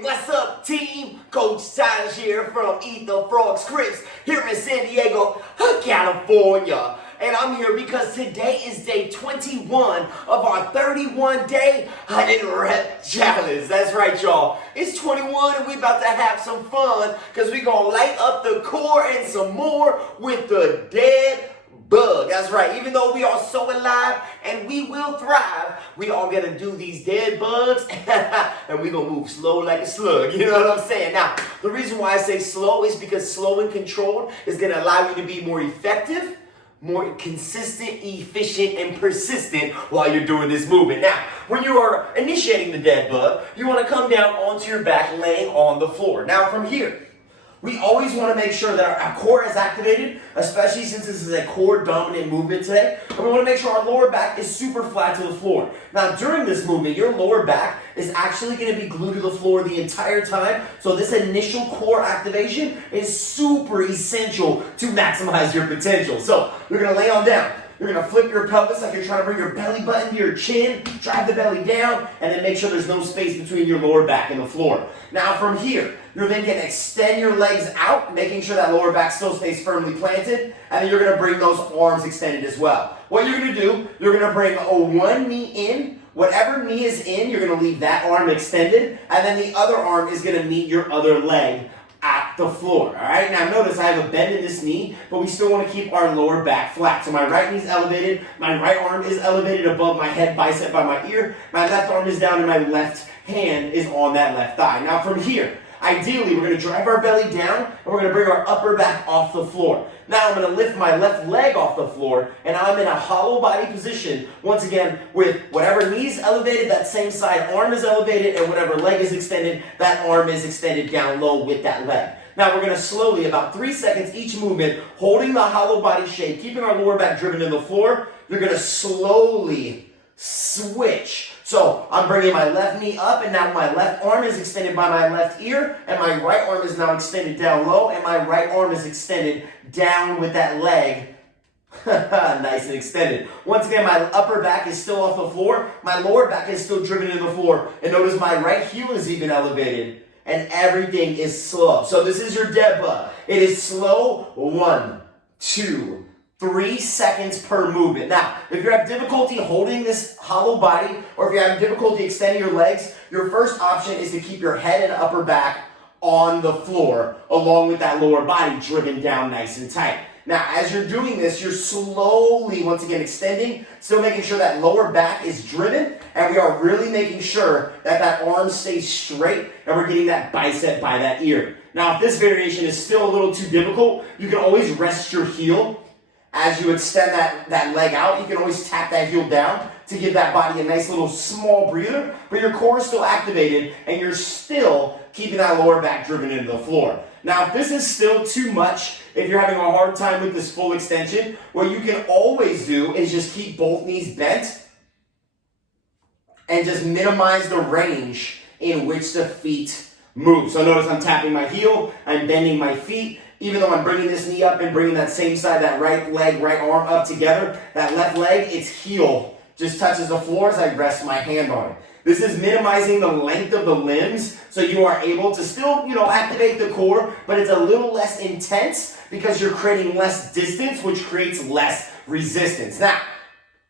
What's up, team? Coach Taj here from ETFF Scripps here in San Diego, California. And I'm here because today is day 21 of our 31-day 100-rep challenge. That's right, y'all. It's 21 and we about to have some fun because we're going to light up the core and some more with the dead bug. That's right. Even though we are so alive and we will thrive, we are going to do these dead bugs and we're going to move slow like a slug. You know what I'm saying? Now, the reason why I say slow is because slow and controlled is going to allow you to be more effective, more consistent, efficient, and persistent while you're doing this movement. Now, when you are initiating the dead bug, you want to come down onto your back laying on the floor. Now, from here, we always want to make sure that our core is activated, especially since this is a core dominant movement today. And we want to make sure our lower back is super flat to the floor. Now, during this movement, your lower back is actually going to be glued to the floor the entire time. So this initial core activation is super essential to maximize your potential. So you're going to lay on down. You're going to flip your pelvis like you're trying to bring your belly button to your chin, drive the belly down, and then make sure there's no space between your lower back and the floor. Now from here, you're then going to extend your legs out, making sure that lower back still stays firmly planted, and then you're going to bring those arms extended as well. What you're going to do, you're going to bring one knee in. Whatever knee is in, you're going to leave that arm extended, and then the other arm is going to meet your other leg at the floor, all right? Now notice I have a bend in this knee, but we still want to keep our lower back flat. So my right knee's elevated, my right arm is elevated above my head bicep by my ear, my left arm is down, and my left hand is on that left thigh. Now from here, ideally, we're going to drive our belly down, and we're going to bring our upper back off the floor. Now I'm going to lift my left leg off the floor, and I'm in a hollow body position, once again, with whatever knee's elevated, that same side arm is elevated, and whatever leg is extended, that arm is extended down low with that leg. Now we're going to slowly, about 3 seconds each movement, holding the hollow body shape, keeping our lower back driven to the floor, you're going to slowly switch. So I'm bringing my left knee up, and now my left arm is extended by my left ear, and my right arm is now extended down low, and my right arm is extended down with that leg nice and extended. Once again, my upper back is still off the floor, my lower back is still driven to the floor, and notice my right heel is even elevated, and everything is slow. So this is your dead bug. It is slow, 1, 2, 3 seconds per movement. Now, if you have difficulty holding this hollow body, or if you have difficulty extending your legs, your first option is to keep your head and upper back on the floor, along with that lower body driven down nice and tight. Now, as you're doing this, you're slowly, once again, extending, still making sure that lower back is driven, and we are really making sure that that arm stays straight, and we're getting that bicep by that ear. Now, if this variation is still a little too difficult, you can always rest your heel. As you extend that leg out, you can always tap that heel down to give that body a nice little small breather, but your core is still activated and you're still keeping that lower back driven into the floor. Now, if this is still too much, if you're having a hard time with this full extension, what you can always do is just keep both knees bent and just minimize the range in which the feet move. So notice I'm tapping my heel, I'm bending my feet. Even though I'm bringing this knee up and bringing that same side, that right leg, right arm up together, that left leg, its heel just touches the floor as I rest my hand on it. This is minimizing the length of the limbs, so you are able to still, activate the core, but it's a little less intense because you're creating less distance, which creates less resistance. Now,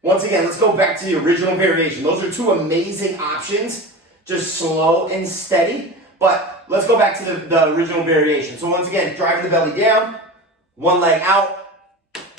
once again, let's go back to the original variation. Those are two amazing options, just slow and steady. But let's go back to the original variation. So once again, driving the belly down, one leg out,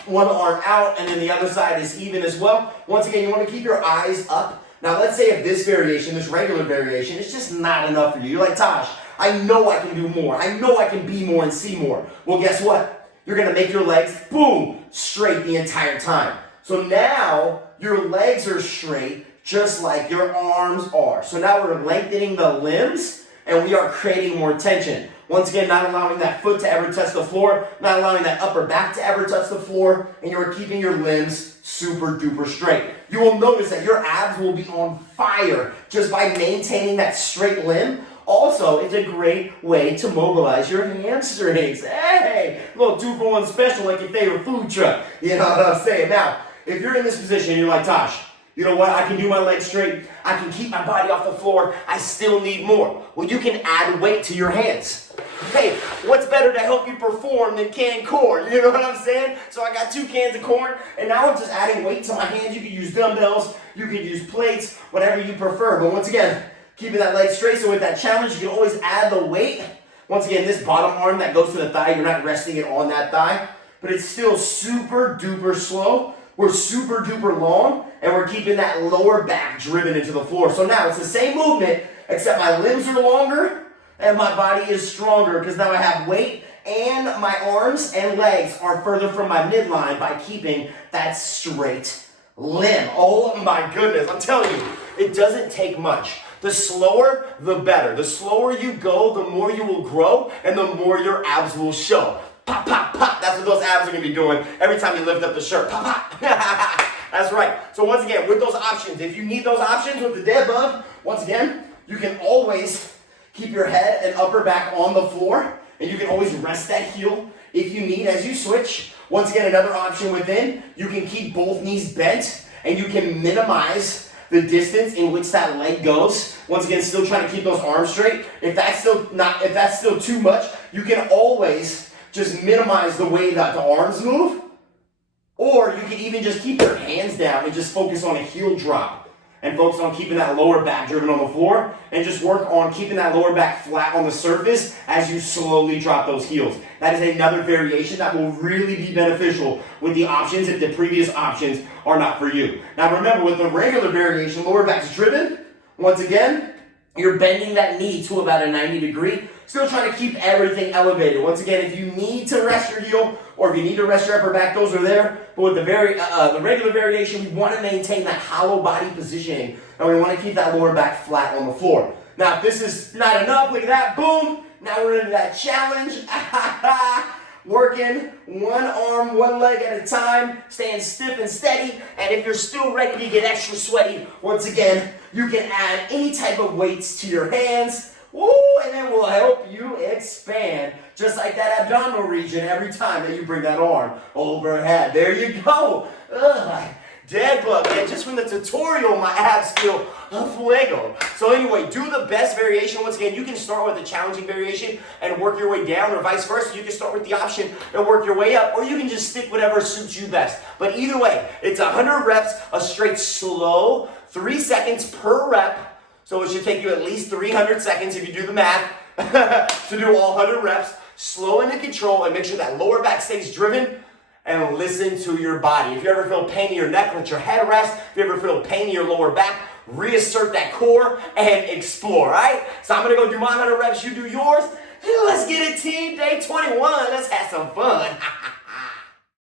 one arm out, and then the other side is even as well. Once again, you want to keep your eyes up. Now let's say if this variation, this regular variation, is just not enough for you. You're like, Taj, I know I can do more. I know I can be more and see more. Well, guess what? You're going to make your legs, boom, straight the entire time. So now your legs are straight just like your arms are. So now we're lengthening the limbs, and we are creating more tension. Once again, not allowing that foot to ever touch the floor, not allowing that upper back to ever touch the floor, and you're keeping your limbs super duper straight. You will notice that your abs will be on fire just by maintaining that straight limb. Also, it's a great way to mobilize your hamstrings. Hey, a little 2-for-1 special like your favorite food truck. You know what I'm saying? Now, if you're in this position, you're like, Tosh, You know what? I can do my legs straight. I can keep my body off the floor. I still need more. Well, you can add weight to your hands. Hey, what's better to help you perform than canned corn? You know what I'm saying? So I got 2 cans of corn, and now I'm just adding weight to my hands. You can use dumbbells. You can use plates, whatever you prefer. But once again, keeping that leg straight. So with that challenge, you can always add the weight. Once again, this bottom arm that goes to the thigh, you're not resting it on that thigh, but it's still super duper slow. We're super duper long, and we're keeping that lower back driven into the floor. So now it's the same movement, except my limbs are longer and my body is stronger because now I have weight and my arms and legs are further from my midline by keeping that straight limb. Oh my goodness, I'm telling you, it doesn't take much. The slower, the better. The slower you go, the more you will grow and the more your abs will show. Pop, pop, pop. That's what those abs are going to be doing every time you lift up the shirt. Pop, pop. That's right. So once again, with those options, if you need those options with the dead bug, once again, you can always keep your head and upper back on the floor, and you can always rest that heel if you need as you switch. Once again, another option within, you can keep both knees bent, and you can minimize the distance in which that leg goes. Once again, still trying to keep those arms straight. If that's still too much, you can always just minimize the way that the arms move, or you can even just keep your hands down and just focus on a heel drop and focus on keeping that lower back driven on the floor and just work on keeping that lower back flat on the surface as you slowly drop those heels. That is another variation that will really be beneficial with the options if the previous options are not for you. Now remember, with the regular variation, lower back's driven, once again, you're bending that knee to about a 90 degree. Still trying to keep everything elevated. Once again, if you need to rest your heel or if you need to rest your upper back, those are there. But with the regular variation, we want to maintain that hollow body positioning, and we want to keep that lower back flat on the floor. Now, if this is not enough, look at that, boom. Now we're into that challenge. Working one arm, one leg at a time, staying stiff and steady. And if you're still ready to get extra sweaty, once again, you can add any type of weights to your hands. Woo, and it will help you expand, just like that abdominal region every time that you bring that arm overhead. There you go. Ugh, dead bug, man. Just from the tutorial, my abs feel a fuego. So anyway, do the best variation. Once again, you can start with a challenging variation and work your way down, or vice versa. You can start with the option and work your way up, or you can just stick whatever suits you best. But either way, it's 100 reps, a straight slow, 3 seconds per rep. So it should take you at least 300 seconds if you do the math to do all 100 reps. Slow and in control, and make sure that lower back stays driven, and listen to your body. If you ever feel pain in your neck, let your head rest. If you ever feel pain in your lower back, reassert that core and explore, all right? So I'm going to go do my 100 reps. You do yours. Let's get it, team. Day 21. Let's have some fun.